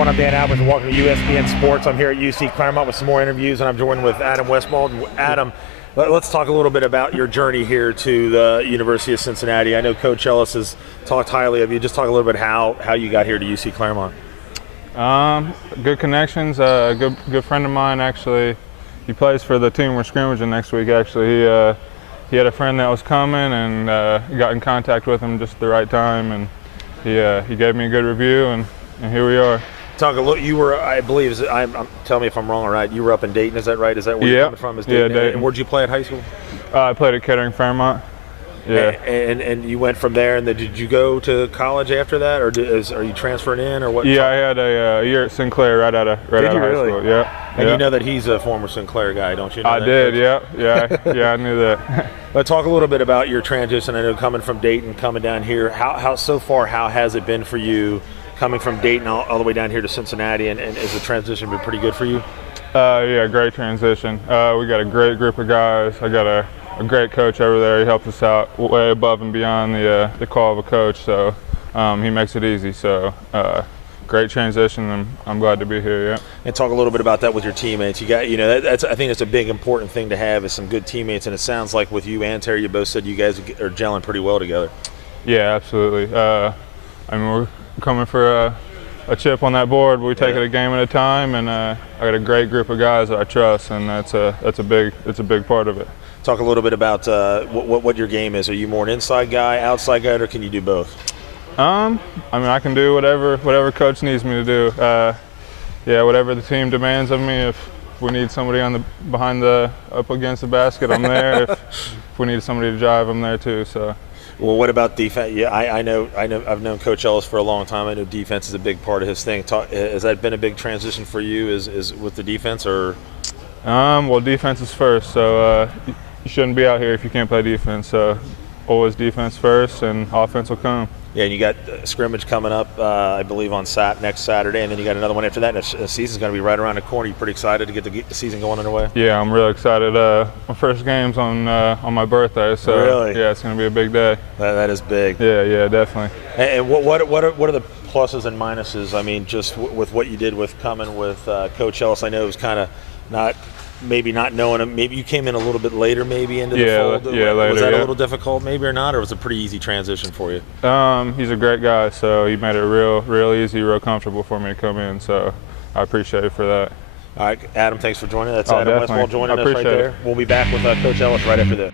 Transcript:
everyone. I'm Dan Albers, and welcome to USBN Sports. I'm here at UC Clermont with some more interviews, and I'm joined with Adam Westbeld. Adam, let's talk a little bit about your journey here to the University of Cincinnati. I know Coach Ellis has talked highly of you. Just talk a little bit how you got here to UC Clermont. Good connections. A good friend of mine, actually. He plays for the team we're scrimmaging next week. Actually, he had a friend that was coming, and got in contact with him just at the right time, and he gave me a good review, and here we are. Talk a little. You were, I believe, tell me if I'm wrong or right. You were up in Dayton, is that right? Is that where you're coming from? Is Dayton? Dayton. And where'd you play at high school? I played at Kettering-Fairmont. Yeah. And you went from there, and then did you go to college after that, or are you transferring in, or what? Yeah, I had a year at Sinclair right out of high school. Yeah. And you know that he's a former Sinclair guy, don't you know? I did, yeah, I knew that. But talk a little bit about your transition. I know coming from Dayton, coming down here, how so far, how has it been for you coming from Dayton all the way down here to Cincinnati, and has the transition been pretty good for you? Yeah, great transition. We got a great group of guys. I got a great coach over there. He helps us out way above and beyond the call of a coach, so he makes it easy. So great transition, and I'm glad to be here. Yeah. And talk a little bit about that with your teammates. You got, I think that's a big important thing to have, is some good teammates. And it sounds like with you and Terry, you both said you guys are gelling pretty well together. Yeah, absolutely. I mean, we're coming for a chip on that board. We take it a game at a time, and I got a great group of guys that I trust, and it's a big part of it. Talk a little bit about what your game is. Are you more an inside guy, outside guy, or can you do both? I mean, I can do whatever coach needs me to do. Yeah, whatever the team demands of me. If we need somebody up against the basket, I'm there. If we need somebody to drive, I'm there too. So. Well, what about defense? Yeah, I know. I've known Coach Ellis for a long time. I know defense is a big part of his thing. Has that been a big transition for you? Is with the defense, or? Well, defense is first. So you shouldn't be out here if you can't play defense. So always defense first, and offense will come. Yeah, and you got a scrimmage coming up, I believe, on next Saturday, and then you got another one after that. And the season's going to be right around the corner. You pretty excited to get the season going underway? Yeah, I'm really excited. My first game's on my birthday, so really? Yeah, it's going to be a big day. That is big. Yeah, definitely. And what are the pluses and minuses? I mean, just with what you did with coming with Coach Ellis, I know it was kind of maybe not knowing him. Maybe you came in a little bit later, maybe into the fold. Yeah, later. Was that a little difficult, maybe, or not, or was it a pretty easy transition for you? He's a great guy, so he made it real easy, real comfortable for me to come in. So I appreciate it for that. All right, Adam, thanks for joining us. That's Adam Westbeld joining us right there. We'll be back with Coach Ellis right after this.